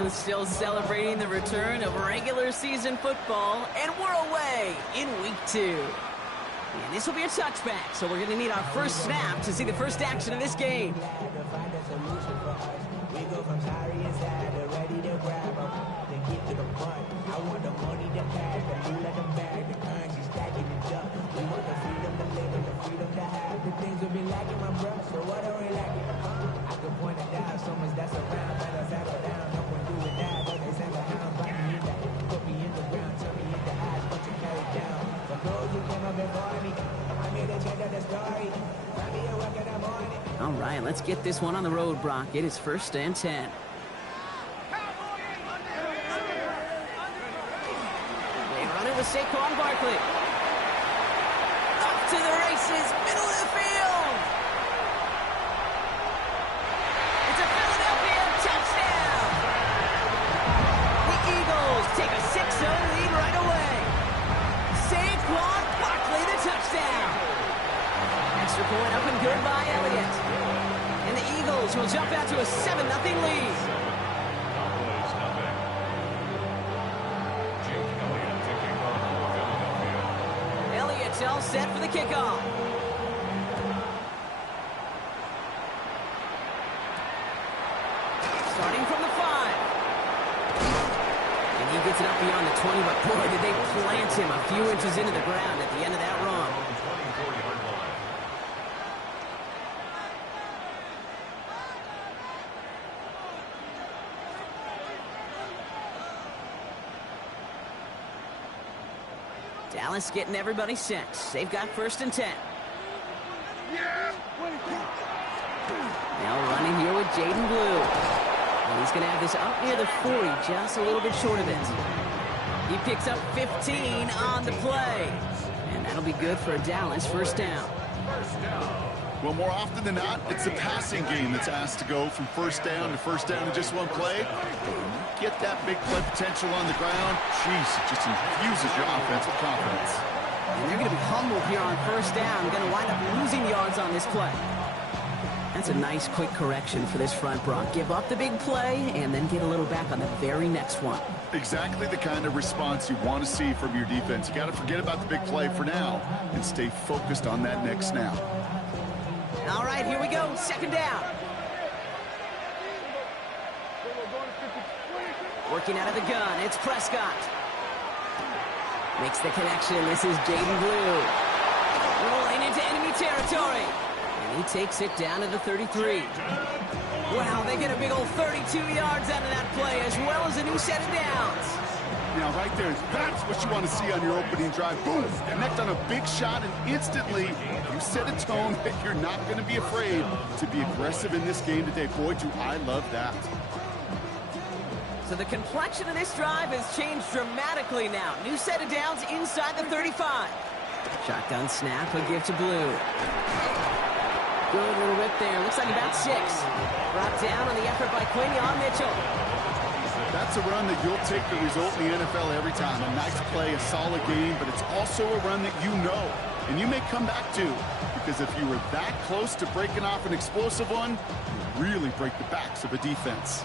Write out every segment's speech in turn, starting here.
One's still celebrating the return of regular season football, and we're away in week 2. And this will be a touchback, so we're going to need our first snap to see the first action of this game. All right, let's get this one on the road, Brock. It is 1st and 10. They run it with Saquon Barkley. Up to the races, middle of the field. It's a Philadelphia touchdown. The Eagles take a 6-0 lead right away. Saquon Barkley, the touchdown. Extra point up and good by Elliott. And the Eagles will jump out to a 7-0 lead. Elliott's all set for the kickoff. Starting from the 5. And he gets it up beyond the 20, but boy, did they plant him a few inches into the ground at the end of that run. Dallas getting everybody set. They've got 1st and 10. Now running here with Jaden Blue. And he's going to have this up near the 40, just a little bit short of it. He picks up 15 on the play. And that'll be good for a Dallas 1st down. Well, more often than not, it's the passing game that's asked to go from 1st down to 1st down in just one play. Get that big play potential on the ground. Jeez, it just infuses your offense with confidence. And they're going to be humbled here on 1st down. Going to wind up losing yards on this play. That's a nice quick correction for this front, Brock. Give up the big play and then get a little back on the very next one. Exactly the kind of response you want to see from your defense. You got to forget about the big play for now and stay focused on that next snap. All right, here we go. 2nd down. Working out of the gun, it's Prescott. Makes the connection. This is Jaden Blue. Rolling into enemy territory. And he takes it down to the 33. Wow, they get a big old 32 yards out of that play, as well as a new set of downs. Now, right there, that's what you want to see on your opening drive. Boom! Connect on a big shot, and instantly you set a tone that you're not going to be afraid to be aggressive in this game today. Boy, do I love that. So the complexion of this drive has changed dramatically now. New set of downs inside the 35. Shotgun snap, a give to Blue. Good little rip there. Looks like about 6. Brought down on the effort by Quinion Mitchell. That's a run that you'll take the result in the NFL every time. A nice play, a solid game, but it's also a run that you know, and you may come back to, because if you were that close to breaking off an explosive one, you really break the backs of a defense.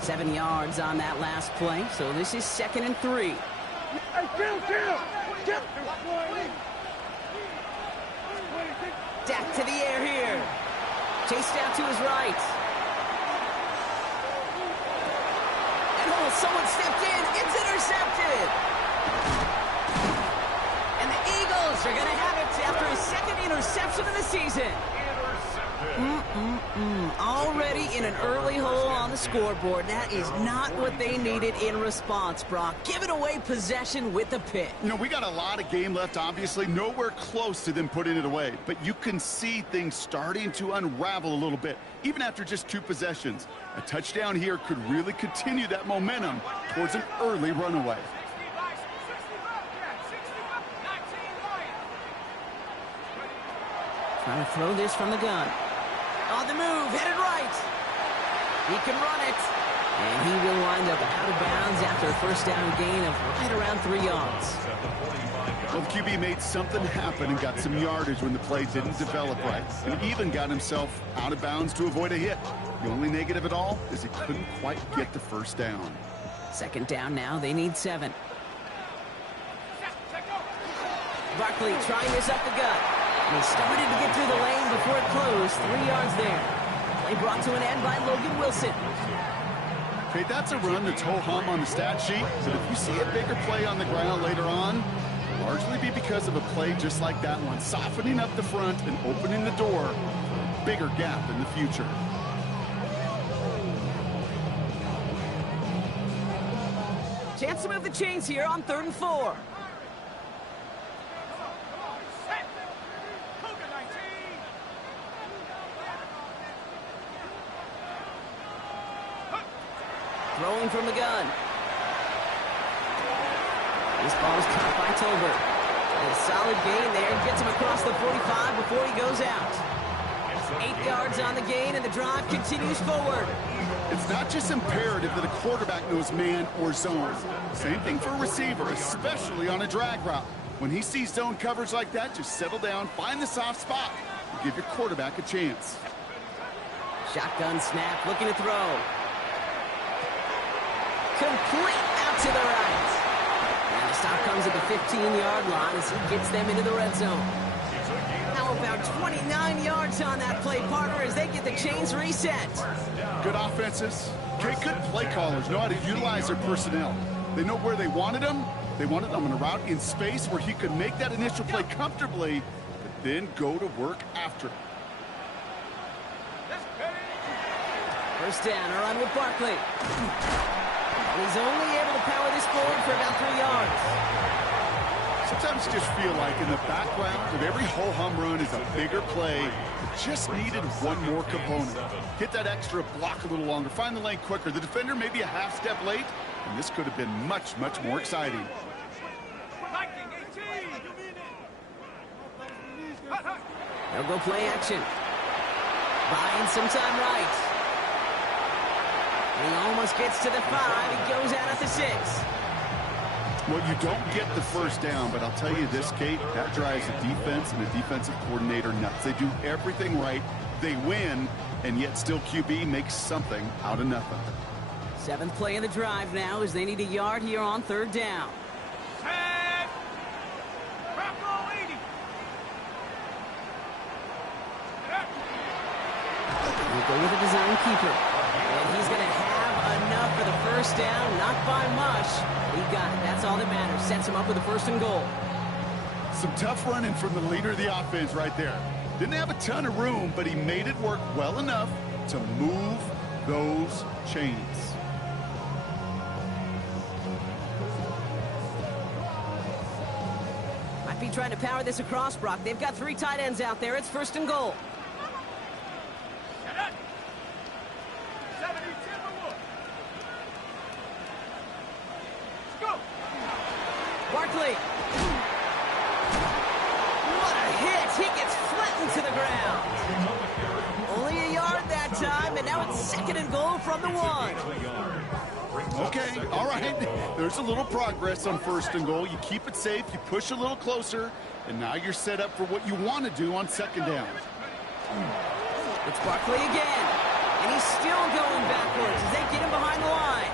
Seven yards on that last play, so this is 2nd and 3. Dak to the air here. Chased out to his right. And oh, someone stepped in. It's intercepted. And the Eagles are going to have it after his 2nd interception of the season. Already in an early hole on the scoreboard. That is not what they needed in response, Brock. Giving away possession with a pick. You know, we got a lot of game left, obviously. Nowhere close to them putting it away. But you can see things starting to unravel a little bit, even after just 2 possessions. A touchdown here could really continue that momentum towards an early runaway. Trying to throw this from the gun. On the move, headed right. He can run it. And he will wind up out of bounds after a first down gain of right around 3 yards. Well, the QB made something happen and got some yardage when the play didn't develop right. And even got himself out of bounds to avoid a hit. The only negative at all is he couldn't quite get the first down. Second down now. They need 7. Barkley trying this up the gut. And he started to get through the lane before it closed. 3 yards there. Play brought to an end by Logan Wilson. Okay, that's a run that's ho-hum on the stat sheet. But if you see a bigger play on the ground later on, largely be because of a play just like that one, softening up the front and opening the door for a bigger gap in the future. Chance to move the chains here on 3rd and 4. Throwing from the gun. This ball is caught by Tolbert. A solid gain there. Gets him across the 45 before he goes out. 8 yards on the gain, and the drive continues forward. It's not just imperative that a quarterback knows man or zone. Same thing for a receiver, especially on a drag route. When he sees zone coverage like that, just settle down, find the soft spot, and give your quarterback a chance. Shotgun snap, looking to throw. Complete out to the right. And the stop comes at the 15-yard line as he gets them into the red zone. Now about 29 yards on that play, partner, as they get the chains reset. Good offenses. Okay, good play callers know how to utilize their personnel. They know where they wanted them. They wanted them on a route in space where he could make that initial play comfortably, but then go to work after. First down, a run with Barkley. He's only able to power this forward for about 3 yards. Sometimes you just feel like in the background of every ho-hum run is a bigger play that just needed one more component. Hit that extra block a little longer, find the lane quicker. The defender may be a half step late, and this could have been much, much more exciting. They'll go play action. Buying some time right. He almost gets to the 5. He goes out at the 6. Well, you don't get the first down, but I'll tell you this, Kate, that drives a defense and a defensive coordinator nuts. They do everything right. They win, and yet still QB makes something out of nothing. 7th play of the drive now as they need a yard here on 3rd down. We'll go with a design keeper. And he's going to have enough for the first down. Not by much. He got it. That's all that matters. Sets him up with a 1st and goal. Some tough running from the leader of the offense right there. Didn't have a ton of room, but he made it work well enough to move those chains. Might be trying to power this across, Brock. They've got 3 tight ends out there. It's 1st and goal. Barkley. What a hit. He gets flattened to the ground. Only a yard that time, and now it's 2nd and goal from the 1. Okay, all right. There's a little progress on 1st and goal. You keep it safe, you push a little closer, and now you're set up for what you want to do on 2nd down. It's Barkley again, and he's still going backwards as they get him behind the line.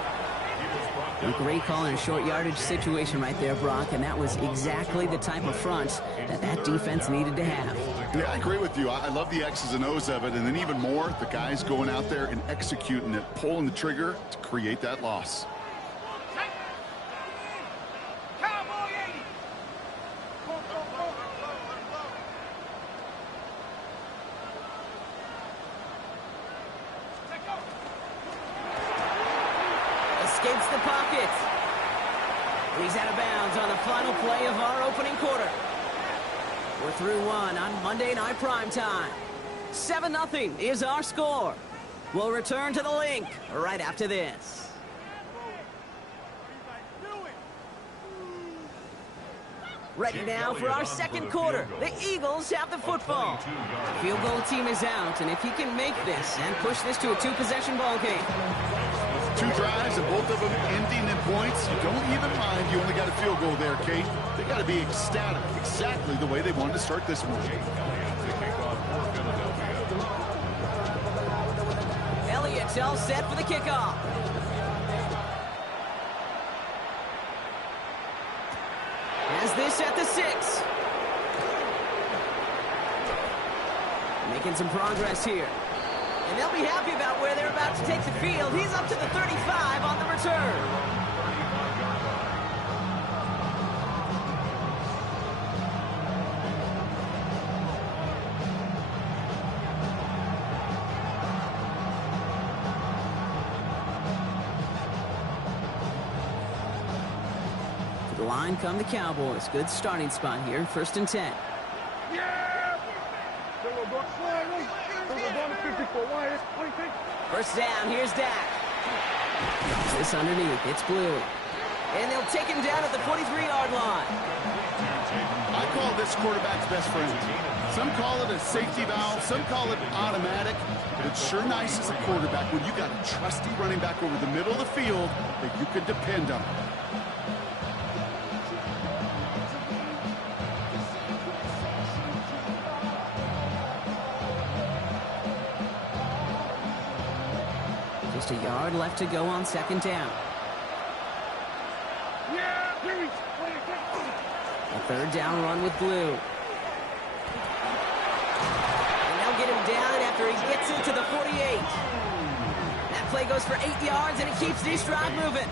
A great call in a short yardage situation right there, Brock, and that was exactly the type of front that defense needed to have. Yeah, I agree with you. I love the X's and O's of it, and then even more, the guys going out there and executing it, pulling the trigger to create that loss. Escapes the pocket. He's out of bounds on the final play of our opening quarter. We're through 1 on Monday Night Primetime. 7-0 is our score. We'll return to the link right after this. Ready now for our 2nd quarter. The Eagles have the football. Field goal team is out, and if he can make this and push this to a 2-possession ball game. 2 drives and both of them ending in points. You don't even mind. You only got a field goal there, Kate. They got to be ecstatic, exactly the way they wanted to start this one. Elliott's all set for the kickoff. Has this at the 6. Making some progress here. And they'll be happy about where they're about to take the field. He's up to the 35 on the return. To the line come the Cowboys. Good starting spot here. 1st and 10. First down, here's Dak. This underneath, it's Blue. And they'll take him down at the 43-yard line. I call this quarterback's best friend. Some call it a safety valve, some call it automatic, but it's sure nice as a quarterback when you got a trusty running back over the middle of the field that you can depend on. Just a yard left to go on 2nd down. A 3rd down run with Blue. And they'll get him down after he gets into the 48. That play goes for 8 yards, and it keeps this drive moving.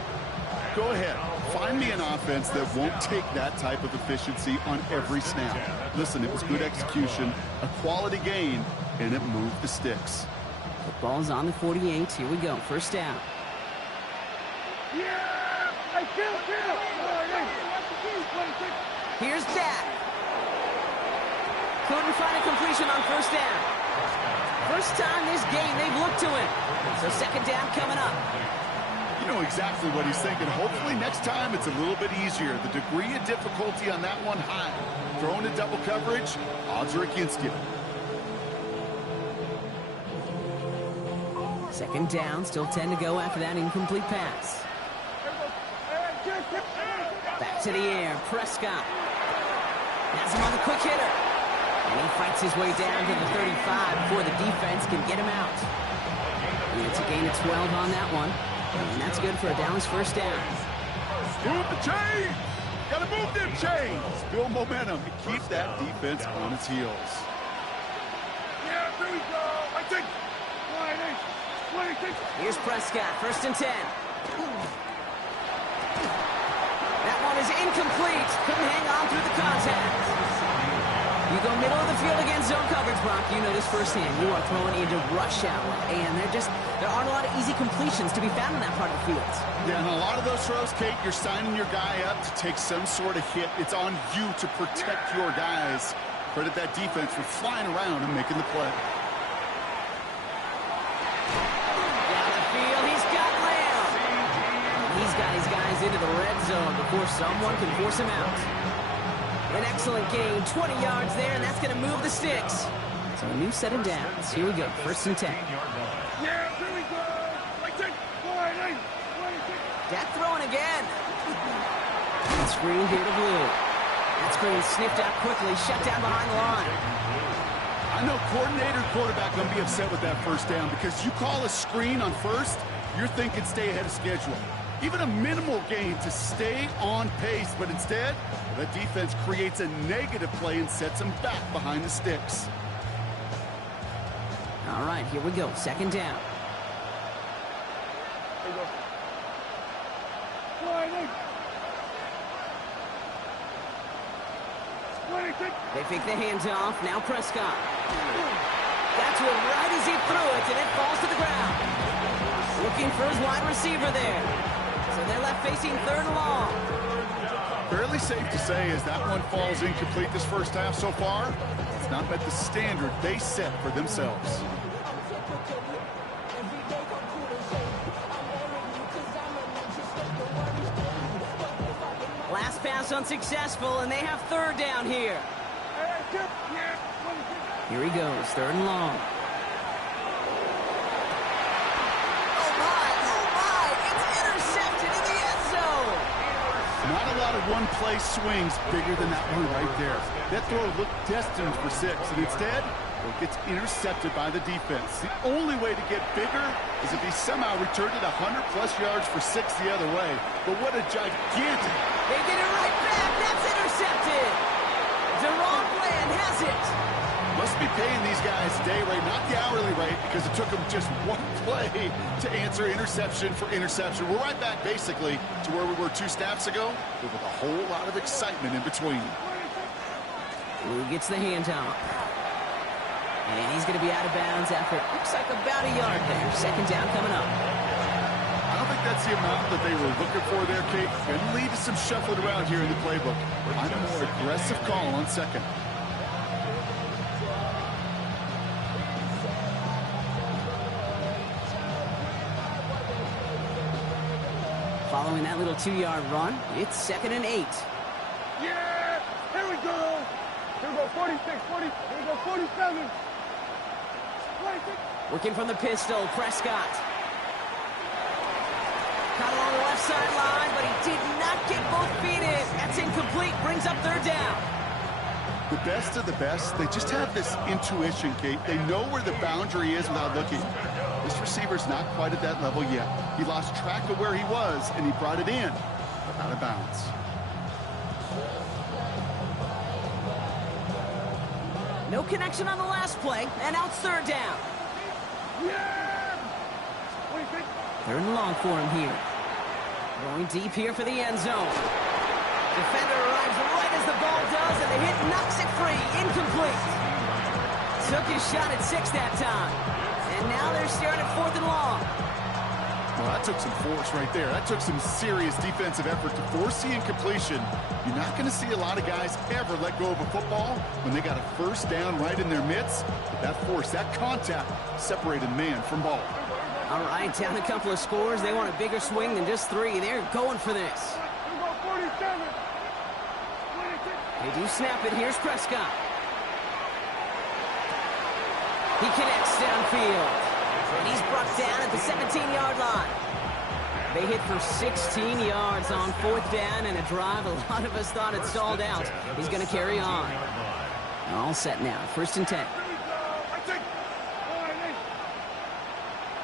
Go ahead. Find me an offense that won't take that type of efficiency on every snap. Listen, it was good execution, a quality gain, and it moved the sticks. The ball's on the 48. Here we go. 1st down. Here's Dak. Couldn't find a completion on 1st down. First time this game they've looked to him. So 2nd down coming up. You know exactly what he's thinking. Hopefully next time it's a little bit easier. The degree of difficulty on that one high. Throwing in double coverage, odds are against you. 2nd down, still 10 to go after that incomplete pass. Back to the air, Prescott. Has him on the quick hitter. And he fights his way down to the 35 before the defense can get him out. And it's a gain of 12 on that one. And that's good for a Dallas 1st down. Move the chains! Gotta move them chains! Build momentum and keep that defense on its heels. Yeah, here we go! I think... Here's Prescott, 1st and 10. That one is incomplete. Couldn't hang on through the contact. You go middle of the field against zone coverage, Brock. You know this firsthand. You are throwing into rush hour. And there aren't a lot of easy completions to be found in that part of the field. Yeah, and a lot of those throws, Kate, you're signing your guy up to take some sort of hit. It's on you to protect your guys. Credit that defense for flying around and making the play. He's got his guys into the red zone before someone can force him out. An excellent gain, 20 yards there, and that's going to move the sticks. So a new set of downs. Here we go, 1st and 10. Yeah, here we go. Dak throwing again. And screen here to Blue. That screen sniffed out quickly, shut down behind the line. I know coordinator quarterback going to be upset with that 1st down because you call a screen on 1st, you're thinking stay ahead of schedule. Even a minimal gain to stay on pace, but instead, that defense creates a negative play and sets them back behind the sticks. All right, here we go. 2nd down. They fake the hands off. Now Prescott. Got to it right as he threw it, and it falls to the ground. Looking for his wide receiver there. So they're left facing 3rd and long. Fairly safe to say as that one falls incomplete this 1st half so far, it's not met the standard they set for themselves. Last pass unsuccessful, and they have 3rd down here. Here he goes, 3rd and long. Not a lot of one-play swings bigger than that one right there. That throw looked destined for 6, and instead, it gets intercepted by the defense. The only way to get bigger is if he somehow returned it 100-plus yards for 6 the other way. But what a gigantic... They get it right back. That's intercepted. Deron Bland has it. Must be paying these guys day rate, not the hourly rate, because it took them just one play to answer interception for interception. We're right back, basically, to where we were 2 snaps ago, but with a whole lot of excitement in between. Blue gets the handoff. And he's going to be out of bounds after it looks like about a yard there. Second down coming up. I don't think that's the amount that they were looking for there, Kate. Going to lead to some shuffling around here in the playbook. I'm a more aggressive call on second. Following that little 2-yard run, it's 2nd and 8. Yeah! Here we go! Here we go, 46, 40, here we go, 47. 26. Working from the pistol, Prescott. Caught along the left sideline, but he did not get both feet in. That's incomplete, brings up 3rd down. The best of the best, they just have this intuition, Kate. They know where the boundary is without looking. This receiver's not quite at that level yet. He lost track of where he was, and he brought it in, but out of bounds. No connection on the last play, and now it's 3rd down. Yeah! 26. 3rd and long for him here. Going deep here for the end zone. Defender arrives right as the ball does, and the hit knocks it free. Incomplete. Took his shot at 6 that time. And now they're staring at 4th and long. Well, that took some force right there. That took some serious defensive effort to force the incompletion. You're not going to see a lot of guys ever let go of a football when they got a 1st down right in their midst. But that force, that contact, separated man from ball. All right, down a couple of scores. They want a bigger swing than just 3. They're going for this. Here we go, 47. 26. They do snap it. Here's Prescott. He connects downfield. And he's brought down at the 17-yard line. They hit for 16 yards on 4th down and a drive a lot of us thought it stalled out. He's going to carry on. All set now. 1st and 10. Here we go. I take.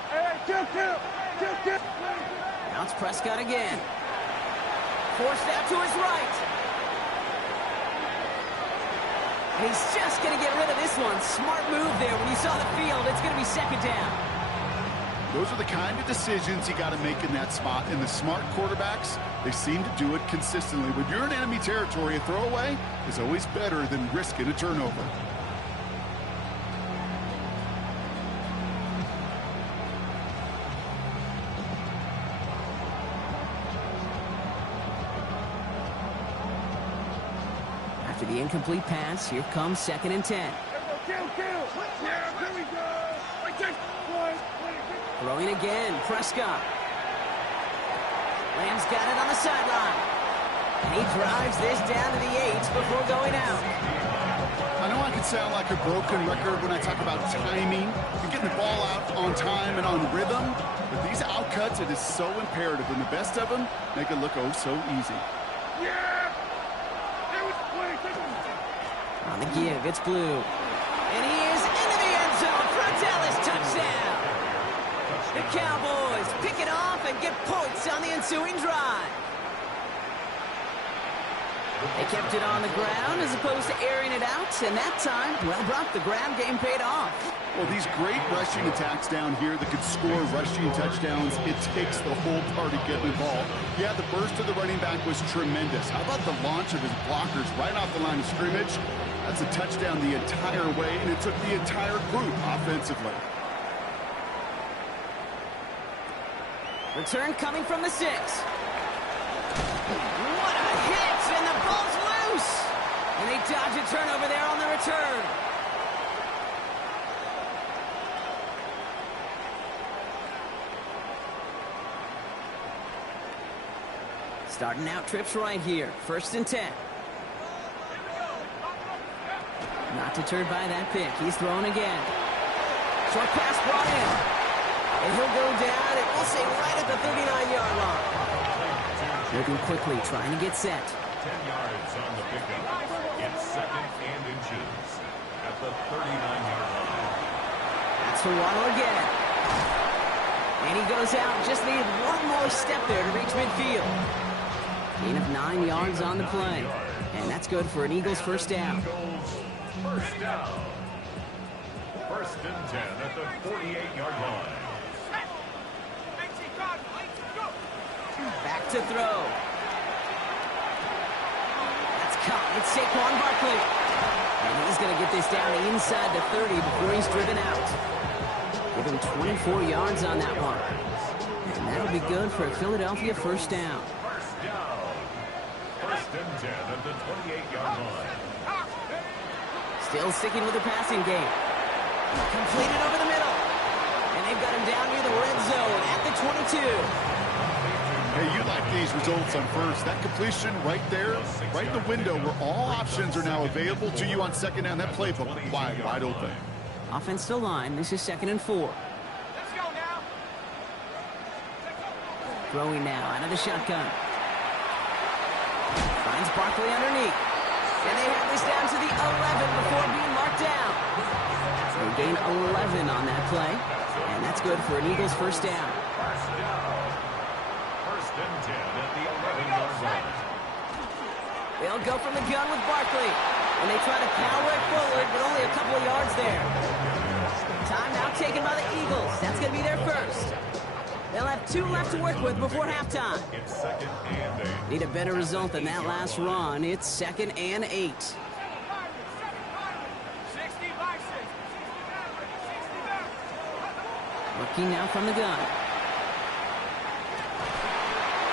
Hey, kill. Now it's Prescott again. Forced out to his right. And he's just going to get rid of this one. Smart move there when he saw the field. It's going to be 2nd down. Those are the kind of decisions you got to make in that spot. And the smart quarterbacks, they seem to do it consistently. When you're in enemy territory, a throwaway is always better than risking a turnover. After the incomplete pass, here comes 2nd and 10. Kill. Yeah, here we go. I take. 26. Throwing again, Prescott. Lamb's got it on the sideline. And he drives this down to the 8 before going out. I know I can sound like a broken record when I talk about timing and getting the ball out on time and on rhythm, but these outcuts, it is so imperative, and the best of them make it look oh so easy. Yeah! It was 26. On the give, it's Blue. And he is into the end zone for a Dallas touchdown. The Cowboys pick it off and get points on the ensuing drive. They kept it on the ground as opposed to airing it out, and that time, well, Brock, the ground game paid off. Well, these great rushing attacks down here that could score rushing touchdowns, it takes the whole party getting involved. Yeah, the burst of the running back was tremendous. How about the launch of his blockers right off the line of scrimmage? That's a touchdown the entire way, and it took the entire group offensively. Return coming from the 6. What a hit, and the ball's loose. And they dodge a turnover there on the return. Starting out trips right here. 1st and 10. Not deterred by that pick. He's throwing again. Short pass brought in. And he'll go down, and we'll say right at the 39-yard line. Moving quickly, trying to get set. 10 yards on the pickup. It's second and inches at the 39-yard line. That's for Waddle again. And he goes out. Just needed one more step there to reach midfield. Gain of 9 yards on the play. And that's good for an Eagles first down. First down. First and 10 at the 48-yard line. Back to throw. That's caught. It's Saquon Barkley. And he's going to get this down inside the 30 before he's driven out. Give him 24 yards on that one. And that'll be good for a Philadelphia first down. First down. First and 10 at the 28-yard line. Still sticking with the passing game. Completed over the middle. And they've got him down near the red zone at the 22. Hey, you like these results on first. That completion right there, right in the window where all options are now available to you on second down. That playbook wide open. Offensive line, this is 2nd and 4. Let's go now. Throwing now out of the shotgun. Finds Barkley underneath. And they have this down to the 11 before being marked down. They gain 11 on that play. And that's good for an Eagles first down. First and 10 at the 11-yard line. They'll go from the gun with Barkley. And they try to power it forward, but only a couple of yards there. Timeout taken by the Eagles. That's going to be their first. They'll have 2 left to work with before halftime. It's second and 8. Need a better result than that last run. It's 2nd and 8. Looking now from the gun.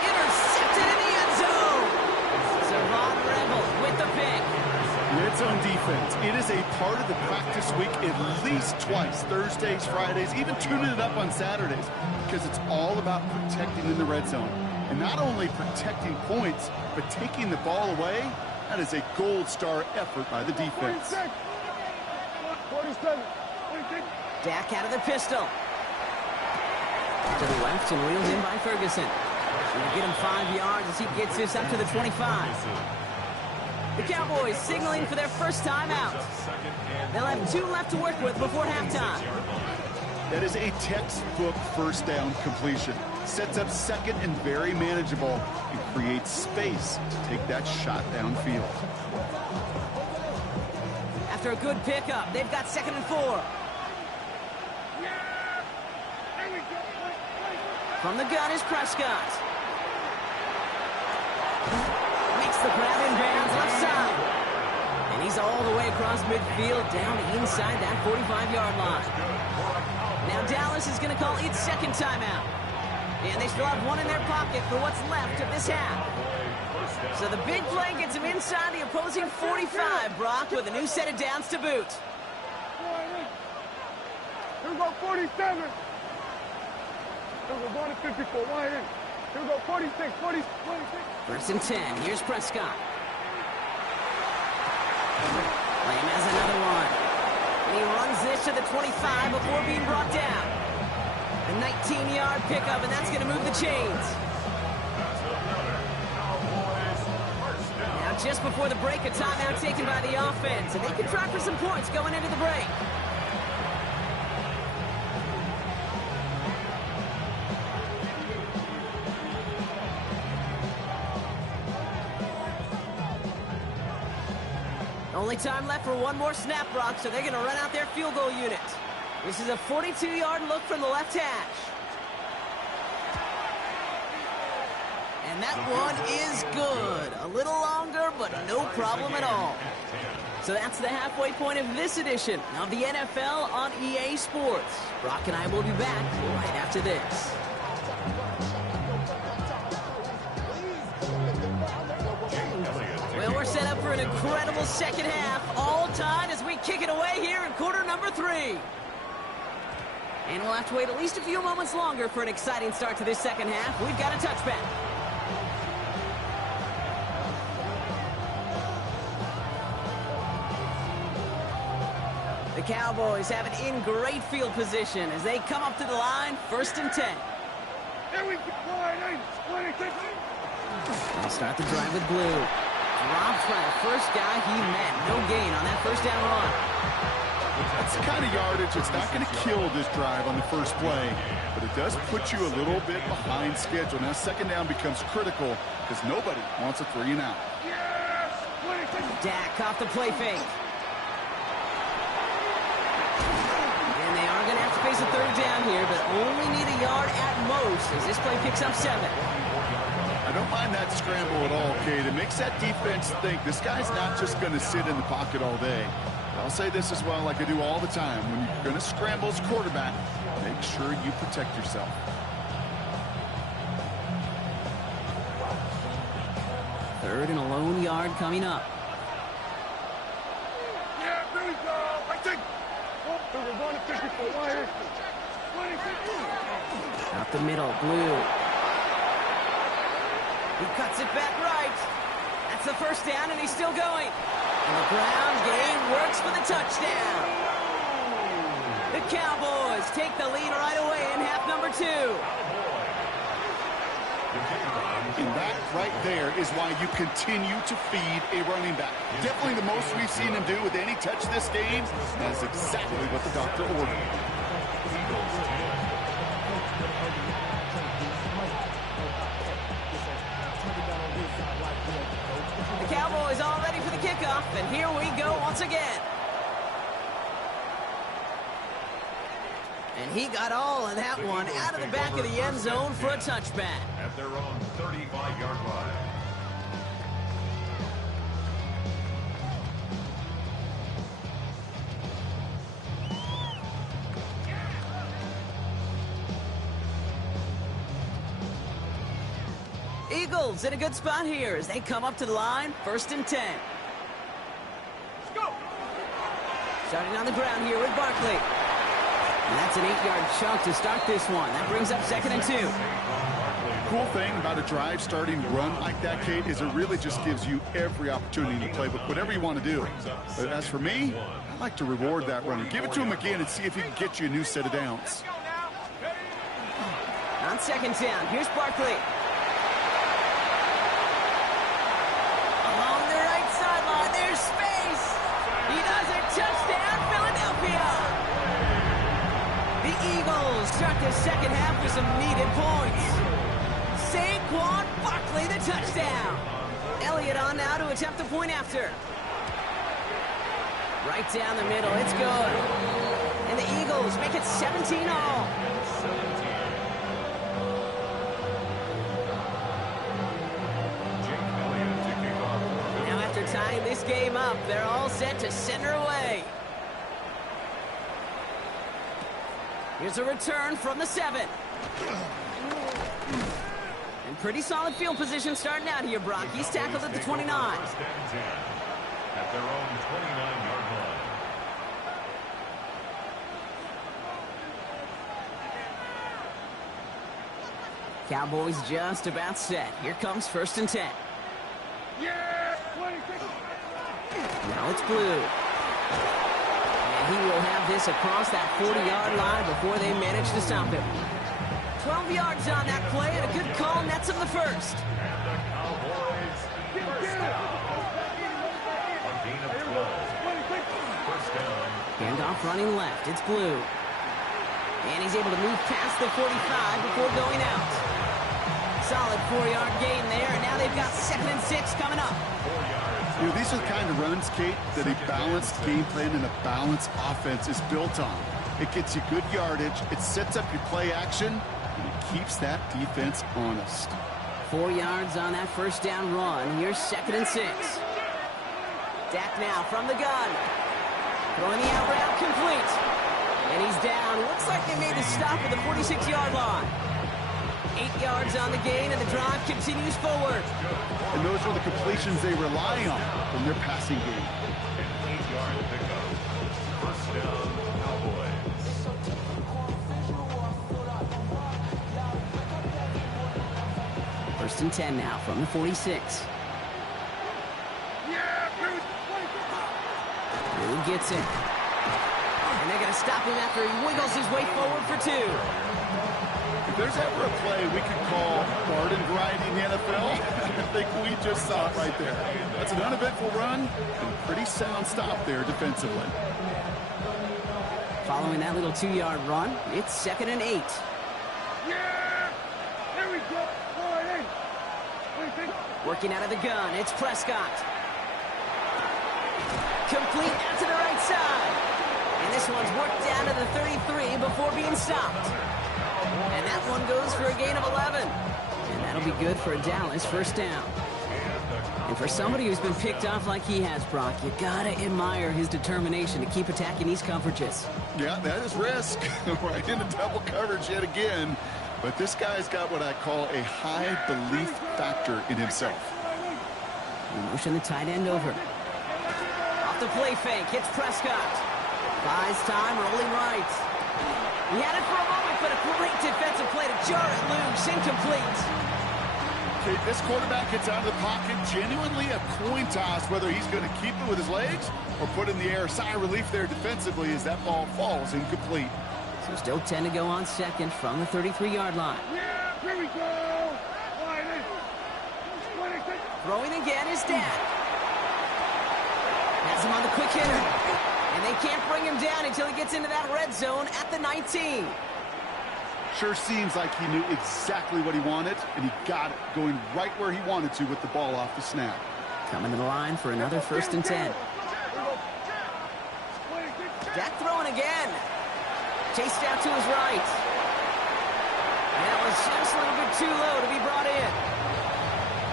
Intercepted in the end zone. Savon Rebel with the pick. Red zone defense. It is a part of the practice week at least twice. Thursdays, Fridays, even tuning it up on Saturdays. Because it's all about protecting in the red zone. And not only protecting points, but taking the ball away. That is a gold star effort by the defense. 47. 46. Dak out of the pistol. To the left and reeled in by Ferguson. Gonna get him 5 yards as he gets this up to the 25. The Cowboys signaling for their first time out. They'll have 2 left to work with before halftime. That is a textbook first down completion. Sets up second and very manageable and creates space to take that shot downfield. After a good pickup, they've got 2nd and 4. From the gun is Prescott. Makes the grab in bounds left side. And he's all the way across midfield down inside that 45-yard line. Now Dallas is going to call its second timeout. And they still have 1 in their pocket for what's left of this half. So the big play gets him inside the opposing 45, Brock, with a new set of downs to boot. Here we go, 47. Here we go, going to 54. Wide in. Here we go, 46, 46. First and 10. Here's Prescott. Lamb has another one. And he runs this to the 25 before being brought down. A 19-yard pickup, and that's going to move the chains. Now, just before the break, a timeout taken by the offense, and they can try for some points going into the break. Only time left for 1 more snap, Brock, so they're going to run out their field goal unit. This is a 42-yard look from the left hash. And that one is good. A little longer, but no problem at all. So that's the halfway point of this edition of the NFL on EA Sports. Brock and I will be back right after this. Well, we're set up for an incredible second half, all tied as we kick it away here in quarter number 3. And we'll have to wait at least a few moments longer for an exciting start to this second half. We've got a touchback. The Cowboys have it in great field position as they come up to the line, 1st and 10. Here we go, 26. They'll start the drive with Blue. Dropped by the first guy he met. No gain on that first down run. That's the kind of yardage. It's not going to kill this drive on the first play, but it does put you a little bit behind schedule. Now second down becomes critical because nobody wants a 3 and out. Dak off the play fake. And they are going to have to face a third down here, but only need a yard at most as this play picks up 7. I don't mind that scramble at all, Kate. It makes that defense think this guy's not just going to sit in the pocket all day. I'll say this as well, like I do all the time. When you're going to scramble as quarterback, make sure you protect yourself. Third and a lone yard coming up. Yeah, there we go. I think. Oh, we're going to 54. Why is it? Up the middle, Blue. He cuts it back right. That's the first down, and he's still going. And the ground game works for the touchdown. The Cowboys take the lead right away in half number 2. And that right there is why you continue to feed a running back. Definitely the most we've seen him do with any touch this game. That's exactly what the doctor ordered. The Cowboys all ready for the kickoff, and here we go once again. And he got all of that one out of the back of the end zone for a touchback. At their own 35-yard line. Eagles in a good spot here as they come up to the line, 1st and 10. Let's go. Starting on the ground here with Barkley. And that's an 8-yard chunk to start this one. That brings up 2nd and 2. Cool thing about a drive starting run like that, Kate, is it really just gives you every opportunity to play whatever you want to do. But as for me, I like to reward that runner. Give it to him again and see if he can get you a new set of downs. On 2nd down, here's Barkley. Along the right sideline, there's space. He does it. Touchdown, Philadelphia. The Eagles start the second half with some needed points. Saquon Barkley, the touchdown. Elliott on now to attempt the point after. Right down the middle, it's good. And the Eagles make it 17 all. Now after tying this game up, they're all set to center away. Here's a return from the 7. And pretty solid field position starting out here, Brock. He's tackled at the 29. At their own 29-yard line. Cowboys just about set. Here comes 1st and 10. Yeah, 26. Now it's Blue. And he will have this across that 40-yard line before they manage to stop him. 12 yards on that play, and a good call nets him the first. And the Cowboys first down. A gain of 12. First down. Handoff running left. It's Blue. And he's able to move past the 45 before going out. Solid 4-yard gain there, and now they've got 2nd and 6 coming up. 4 yards. You know, these are the kind of runs, Kate, that a balanced game plan and a balanced offense is built on. It gets you good yardage, it sets up your play action, and it keeps that defense honest. 4 yards on that first down run. Here's 2nd and 6. Dak now from the gun. Throwing the out route complete. And he's down. Looks like they made the stop at the 46-yard line. 8 yards on the gain, and the drive continues forward. And those are the completions they rely on in their passing game. An 8-yard pickup. First down, Cowboys. First and 10 now from the 46. Blue gets it. And they're going to stop him after he wiggles his way forward for 2. If there's ever a play we could call garden variety in the NFL, I think we just saw it right there. That's an uneventful run and a pretty sound stop there defensively. Following that little 2-yard run, it's 2nd and 8. Yeah! Here we go. All right, hey. What do you think? Working out of the gun, it's Prescott. Complete out to the right side. And this one's worked down to the 33 before being stopped. And that one goes for a gain of 11. And that'll be good for a Dallas first down. And for somebody who's been picked off like he has, Brock, you gotta admire his determination to keep attacking these coverages. Yeah, that is risk. Right into double coverage yet again. But this guy's got what I call a high belief factor in himself. We motion the tight end over. Off the play fake, hits Prescott. Buys time, rolling right. He had it for a moment, but a great defensive play to jar it loose, incomplete. Okay, this quarterback gets out of the pocket, genuinely a coin toss whether he's going to keep it with his legs or put in the air. Sigh of relief there defensively as that ball falls incomplete. So still 10 to go on second from the 33-yard line. Yeah, here we go. All right, hey. Throwing again is Dan. Has him on the quick hitter. And they can't bring him down until he gets into that red zone at the 19. Sure seems like he knew exactly what he wanted, and he got it, going right where he wanted to with the ball off the snap. Coming to the line for another 1st and 10. Dak throwing again. Chased out to his right. And that was just a little bit too low to be brought in.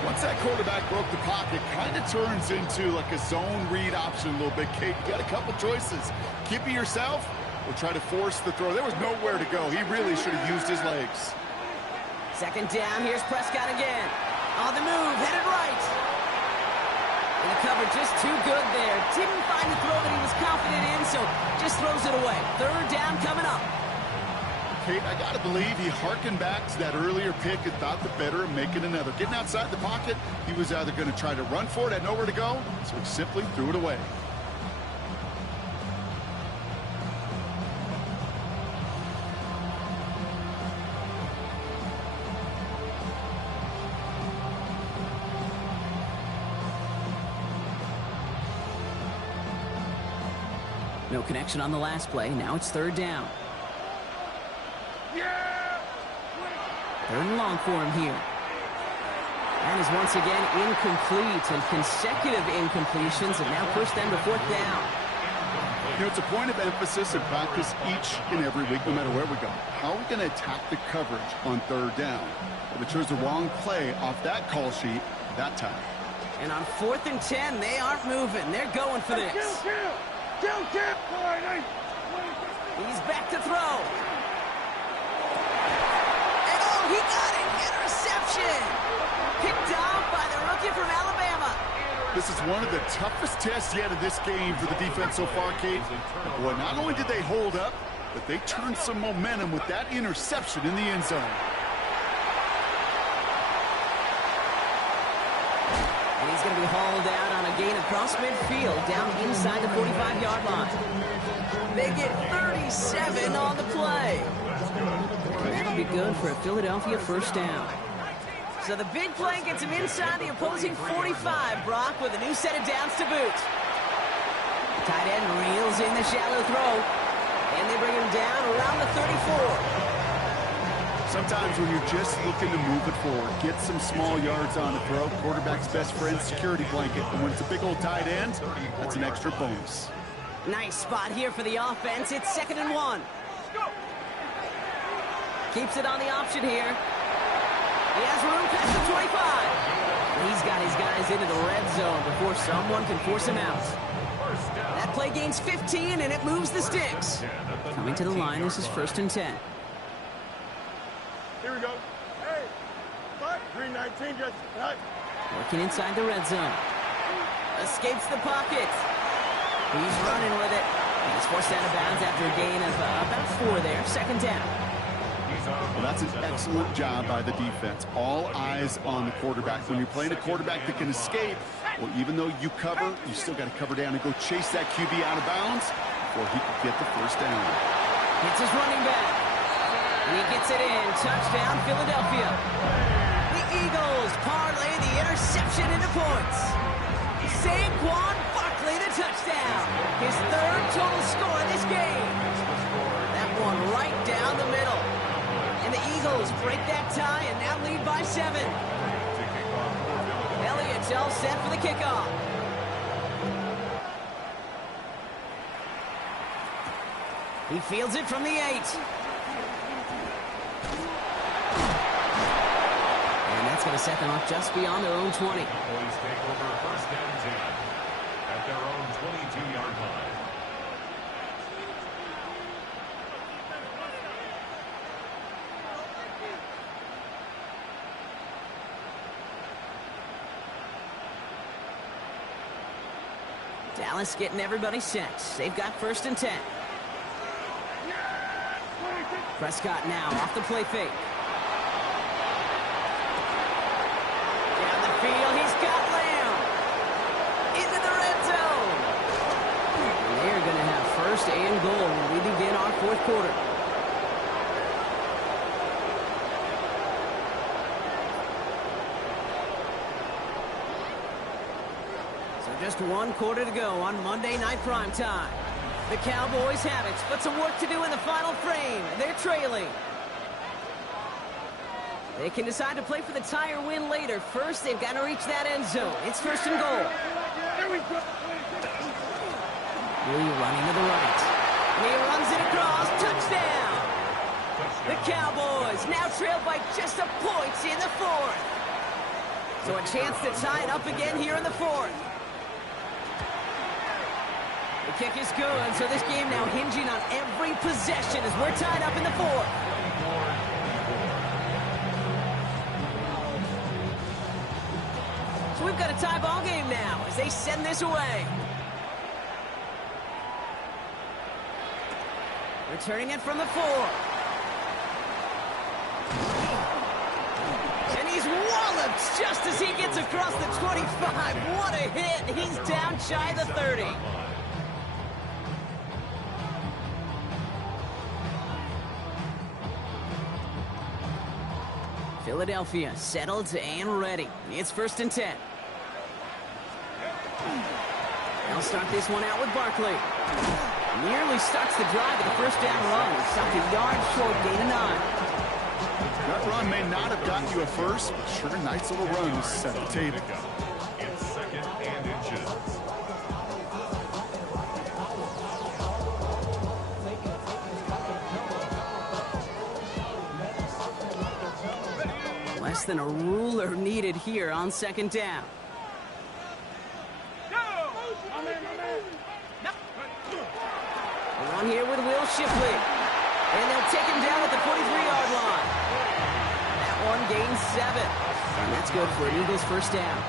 Once that quarterback broke the pocket, kind of turns into like a zone read option a little bit. Kate, you got a couple choices. Keep it yourself or try to force the throw. There was nowhere to go. He really should have used his legs. 2nd down, here's Prescott again. On the move, headed right. And the cover just too good there. Didn't find the throw that he was confident in, so just throws it away. 3rd down coming up. Kate, I got to believe he hearkened back to that earlier pick and thought the better of making another. Getting outside the pocket, he was either going to try to run for it, had nowhere to go, so he simply threw it away. No connection on the last play. Now it's 3rd down. 3rd and long for him here. That is once again incomplete, and consecutive incompletions have now pushed them to 4th down. You know, it's a point of emphasis and practice each and every week, no matter where we go. How are we going to attack the coverage on 3rd down? Well, they chose the wrong play off that call sheet that time. And on 4th and 10, they aren't moving. They're going for this. He's back to throw. He got it! Interception! Picked off by the rookie from Alabama. This is one of the toughest tests yet of this game for the defense so far, Kate. Boy, not only did they hold up, but they turned some momentum with that interception in the end zone. And he's going to be hauled out on a gain across midfield, down inside the 45-yard line. They get 37 on the play. That'll be good for a Philadelphia 1st down. So the big play gets him inside the opposing 45, Brock, with a new set of downs to boot. Tight end reels in the shallow throw, and they bring him down around the 34. Sometimes when you're just looking to move it forward, get some small yards on the throw, quarterback's best friend, security blanket. And when it's a big old tight end, that's an extra bonus. Nice spot here for the offense. It's 2nd and 1. Keeps it on the option here. He has room past the 25. He's got his guys into the red zone before someone can force him out. That play gains 15, and it moves the sticks. Coming to the line, this is 1st and 10. Here we go. Hey, what? 319 just cut. Working inside the red zone. Escapes the pocket. He's running with it. He's forced out of bounds after a gain of about 4 there. 2nd down. Well, that's an excellent job by the defense. All eyes on the quarterback. When you're playing a quarterback that can escape, well, even though you cover, you still got to cover down and go chase that QB out of bounds before he can get the 1st down. It's his running back. And he gets it in. Touchdown, Philadelphia. The Eagles parlay the interception into points. Saquon Barkley, the touchdown. His third total score in this game. That one right down the middle. And the Eagles break that tie and now lead by 7. Elliott's all set for the kickoff. He fields it from the 8. And that's going to set them up just beyond their own 20. Cowboys take over first down 10 at their own 22-yard line. Dallas getting everybody set. They've got first and 10. Prescott now off the play fake. Down the field, he's got Lamb. Into the red zone. And they're going to have first and goal when we begin our fourth quarter. Just one quarter to go on Monday Night Primetime. The Cowboys have it, but some work to do in the final frame. They're trailing. They can decide to play for the tie or win later. First, they've got to reach that end zone. It's first and goal. Lee running to the right. And he runs it across. Touchdown! The Cowboys now trail by just a point in the fourth. So a chance to tie it up again here in the fourth. The kick is good, so this game now hinging on every possession as we're tied up in the fourth. So we've got a tie ball game now as they send this away. Returning it from the 4. And he's walloped just as he gets across the 25. What a hit. He's down shy of the 30. Philadelphia settled and ready. It's first and 10. They'll start this one out with Barkley. Nearly starts the drive with a first down run. Stopped a yard short, gain of 9. That run may not have gotten you a first, but sure, nice little run to set the table. It's second and inches. Less than a ruler needed here on second down. We're on here with Will Shipley. And they'll take him down at the 43-yard line. That one gains 7. And that's good for an Eagles first down.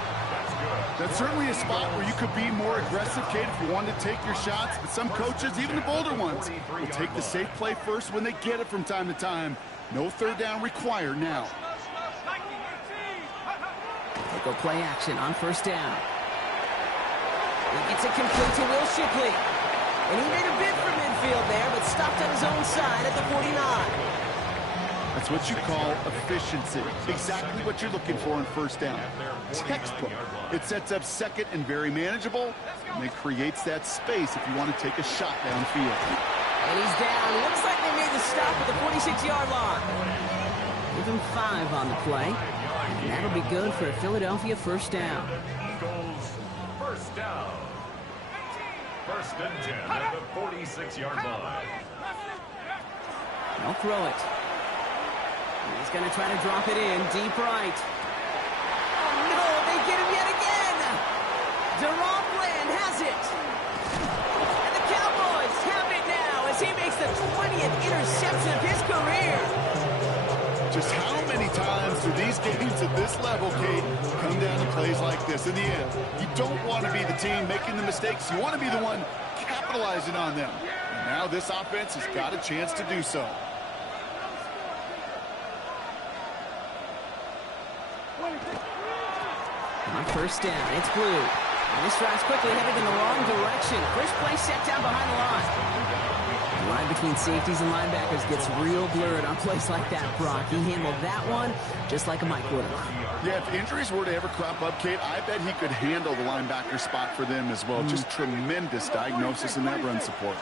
That's certainly a spot where you could be more aggressive, Kate, if you wanted to take your shots. But some coaches, even the bolder ones, will take the safe play first when they get it from time to time. No third down required now. They'll go play action on first down. He gets it complete to Will Shipley. And he made a bid for midfield there, but stopped on his own side at the 49. That's what you call efficiency. Exactly what you're looking for in first down. Textbook. It sets up second and very manageable, and it creates that space if you want to take a shot downfield. And he's down. Looks like they made the stop at the 46-yard line. Give him 5 on the play. And that'll be good for a Philadelphia first down. Eagles first down. First and 10 at the 46-yard line. They'll throw it. He's going to try to drop it in deep right. Oh, no, they get him yet again. Deron Bland has it. And the Cowboys have it now as he makes the 20th interception of his career. Just how many times do these games at this level, Kate, come down to plays like this? In the end, you don't want to be the team making the mistakes. You want to be the one capitalizing on them. And now this offense has got a chance to do so. On first down, it's Blue. And this drive's quickly headed in the wrong direction. First play set down behind the line. line between safeties and linebackers gets real blurred on plays like that, Brock. He handled that one just like a Mike would have. Yeah, if injuries were to ever crop up, Kate, I bet he could handle the linebacker spot for them as well. Just tremendous diagnosis in that run support.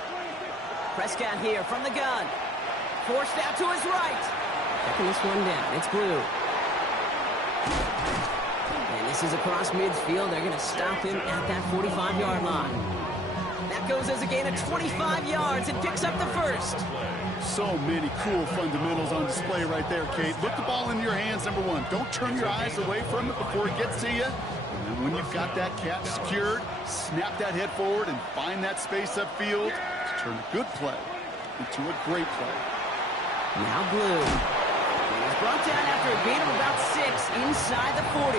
Prescott here from the gun. Forced out to his right. Checking this one down. It's Blue. And this is across midfield. They're going to stop him at that 45-yard line. That goes as a gain of 25 yards and picks up the first. So many cool fundamentals on display right there, Kate. Put the ball in your hands, number one. Don't turn your eyes away from it before it gets to you. And when you've got that catch secured, snap that head forward and find that space upfield to turn a good play into a great play. Now Blue. He's brought down after a gain of about 6 inside the 40.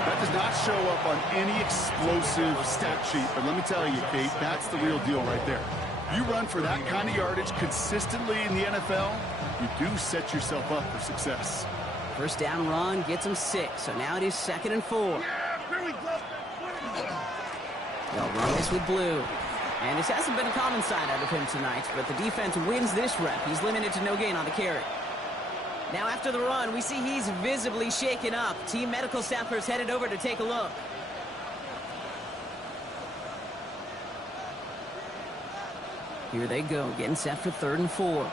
That does not show up on any explosive stat sheet, but let me tell you, Kate, that's the real deal right there. You run for that kind of yardage consistently in the NFL, you do set yourself up for success. First down run gets him 6, so now it is 2nd and 4. They'll run this with Blue. And this hasn't been a common side out of him tonight, but the defense wins this rep. He's limited to no gain on the carry. Now after the run, we see he's visibly shaken up. Team medical staffers headed over to take a look. Here they go, getting set for 3rd and 4.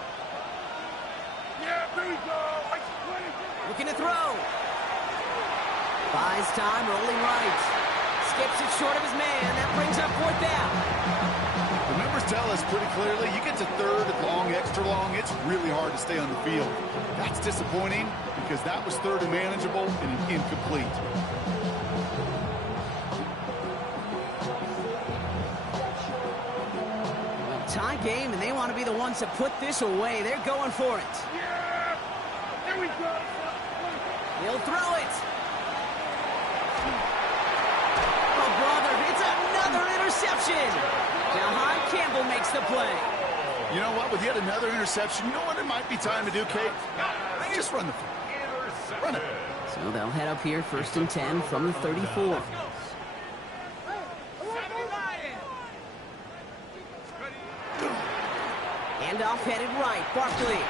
Looking to throw. Buys time, rolling right. Skips it short of his man. That brings up 4th down. The numbers tell us pretty clearly, you get to 3rd and long, extra long, it's really hard to stay on the field. That's disappointing because that was 3rd and manageable and incomplete. Well, tie game, and they want to be the ones to put this away. They're going for it. Here we go. He'll throw it. Oh, brother, it's another interception. Jahan Campbell makes the play. You know what? With yet another interception, you know what it might be time to do, Kate? Just run the field. Run it. So they'll head up here, 1st and 10 from the 34. Handoff headed right. Barkley.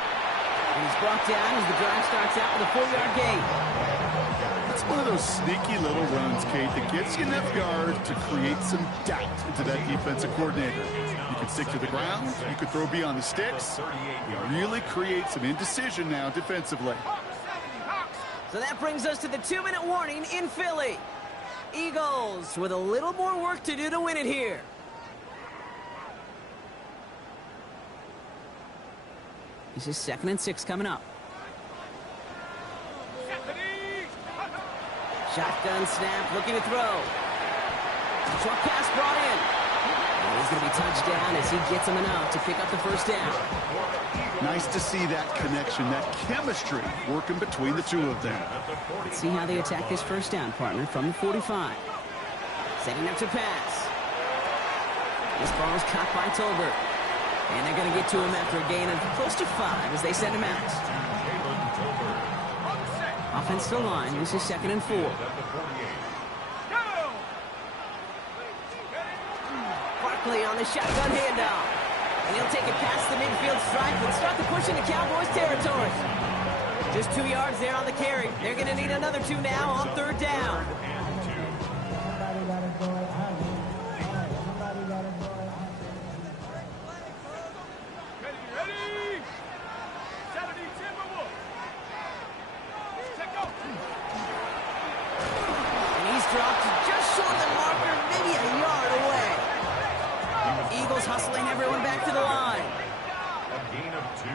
And he's brought down as the drive starts out with a 4-yard gain. It's one of those sneaky little runs, Kate, that gets you enough yards to create some doubt into that defensive coordinator. You can stick to the ground. You could throw beyond the sticks. You really create some indecision now defensively. So that brings us to the 2-minute warning in Philly. Eagles with a little more work to do to win it here. This is 2nd and 6 coming up. Shotgun snap, looking to throw. Short pass brought in. And he's going to be touched down as he gets him enough to pick up the 1st down. Nice to see that connection, that chemistry working between the two of them. Let's see how they attack this 1st down, partner, from the 45. Setting up to pass. This ball is caught by Tolbert. And they're going to get to him after a gain of close to 5 as they send him out. Offensive line, this is 2nd and 4. Barkley on the shotgun handoff. And he'll take it past the midfield stripe and start the push into Cowboys territory. Just 2 yards there on the carry. They're going to need another 2 now on 3rd down. Dropped just short of the marker, maybe a yard away. Eagles hustling everyone back to the line. A gain of 2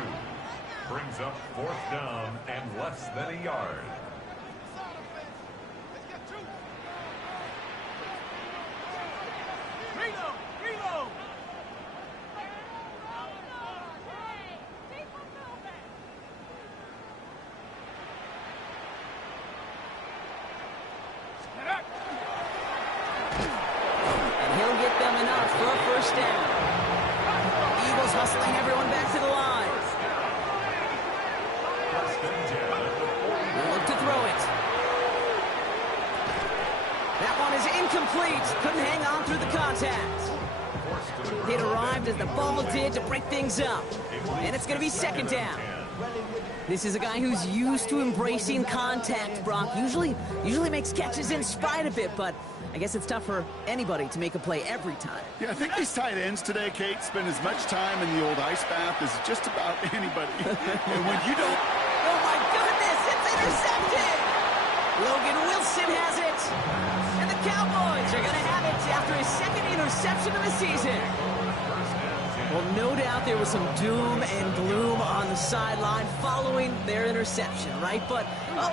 brings up 4th down and less than a yard. Reload! Enough for a 1st down. Eagles hustling everyone back to the line. They'll look to throw it. That one is incomplete. Couldn't hang on through the contact. Forced to the It arrived as the ball did to break things up. And it's going to be second down. This is a guy who's used to embracing contact, Brock. Usually makes catches in spite of it, but I guess it's tough for anybody to make a play every time. Yeah, I think these tight ends today, Kate, spend as much time in the old ice bath as just about anybody. And when you don't... Oh, my goodness, it's intercepted! Logan Wilson has it. And the Cowboys are going to have it after his second interception of the season. Well, no doubt there was some doom and gloom on the sideline following their interception, right? But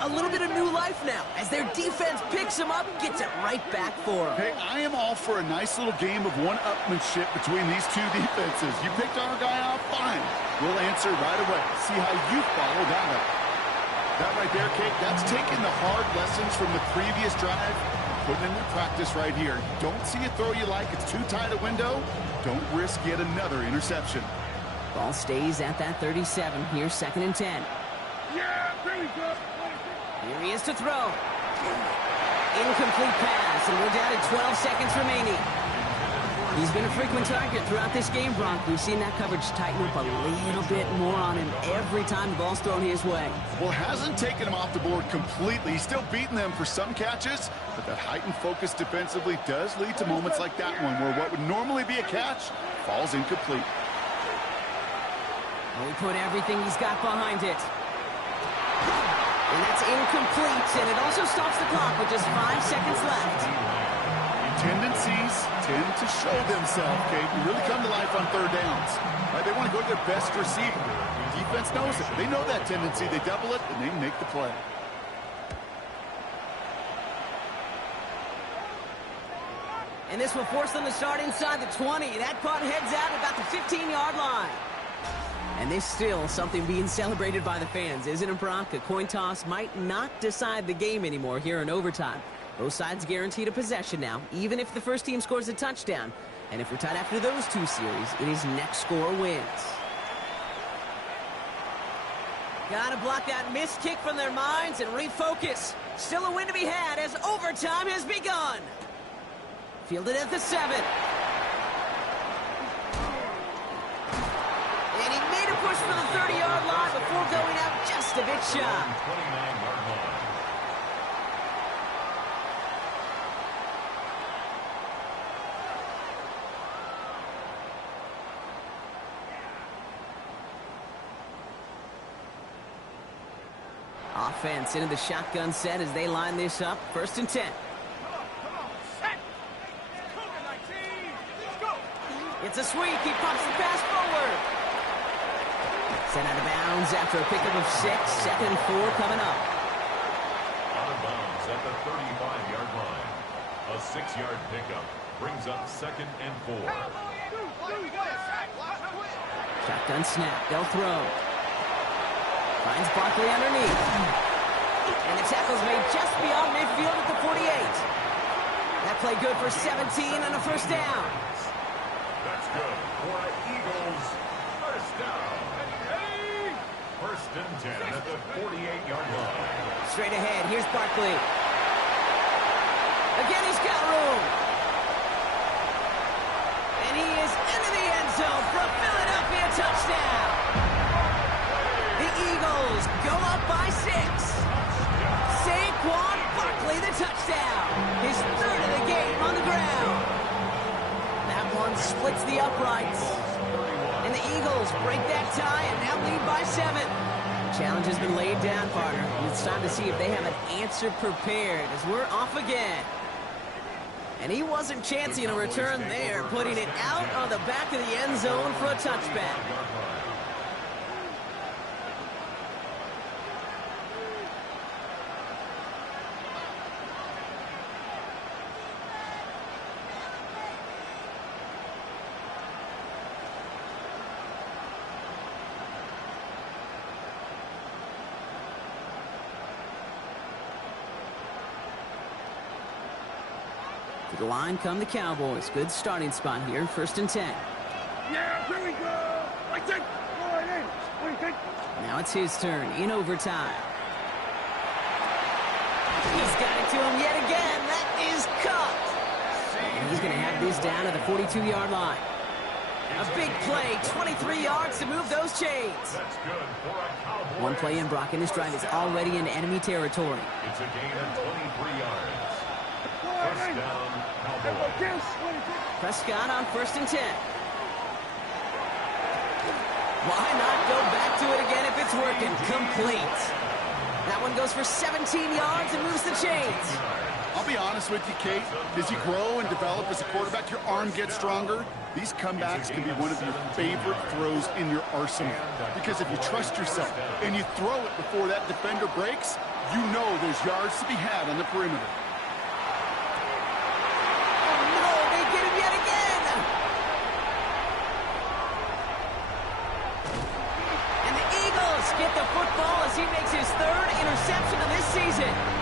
a little bit of new life now as their defense picks him up, gets it right back for him. Hey, I am all for a nice little game of one-upmanship between these two defenses. You picked our guy out, fine. We'll answer right away. See how you follow that up. That right there, Kate, that's taking the hard lessons from the previous drive, putting them in practice right here. Don't see a throw you like, it's too tight a window. Don't risk yet another interception. Ball stays at that 37. Here's second and 10. Yeah, there we go. Here he is to throw. Incomplete pass, and we're down to 12 seconds remaining. He's been a frequent target throughout this game, Brock. We've seen that coverage tighten up a little bit more on him every time the ball's thrown his way. Well, hasn't taken him off the board completely. He's still beating them for some catches, but that heightened focus defensively does lead to moments like that one where what would normally be a catch falls incomplete. Well, he put everything he's got behind it. And that's incomplete, and it also stops the clock with just 5 seconds left. Tendencies tend to show themselves, Kate, and really come to life on third downs. Right? They want to go to their best receiver. Defense knows it. They know that tendency. They double it, and they make the play. And this will force them to start inside the 20. That punt heads out about the 15-yard line. And there's still something being celebrated by the fans, isn't it, Brock? A coin toss might not decide the game anymore here in overtime. Both sides guaranteed a possession now, even if the first team scores a touchdown. And if we're tied after those two series, it is next score wins. Gotta block that missed kick from their minds and refocus. Still a win to be had as overtime has begun. Fielded at the 7. And he made a push for the 30-yard line before going out just a bit shy. 29-yard line. Offense into the shotgun set as they line this up. First and 10. It's a sweep. He pops the pass forward. Sent out of bounds after a pickup of 6. Second and 4 coming up. Out of bounds at the 35-yard line. A 6-yard pickup brings up second and 4. Shotgun snap. They'll throw. Finds Barkley underneath. And the tackle's made just beyond midfield at the 48. That play good for 17 and a first down. That's good for the Eagles. First down. First and 10 at the 48-yard line. Straight ahead. Here's Barkley. Again, he's got room. And he is into the end zone for a Philadelphia touchdown. The Eagles go up by 6. Saquon Barkley the touchdown. His third of the game on the ground. That one splits the uprights. And the Eagles break that tie and now lead by 7. Challenge has been laid down, partner. And it's time to see if they have an answer prepared as we're off again. And he wasn't chancing a return there, putting it out on the back of the end zone for a touchback. To the line come the Cowboys. Good starting spot here. First and 10. Yeah, here we go. Right there. Go right in. What do you think? Now it's his turn in overtime. He's got it to him yet again. That is caught. And he's going to have this down at the 42-yard line. A big play, 23 yards to move those chains. That's good for a Cowboy. One play in, Brock, and this drive is already in enemy territory. It's a gain of 23 yards. First down, Cowboys. Prescott on 1st and 10. Why not go back to it again if it's working? Complete. That one goes for 17 yards and moves the chains. I'll be honest with you, Kate. As you grow and develop as a quarterback, your arm gets stronger. These comebacks can be one of your favorite throws in your arsenal. Because if you trust yourself and you throw it before that defender breaks, you know there's yards to be had on the perimeter. Oh, no, they get him yet again. And the Eagles get the football as he makes his 3rd interception of this season.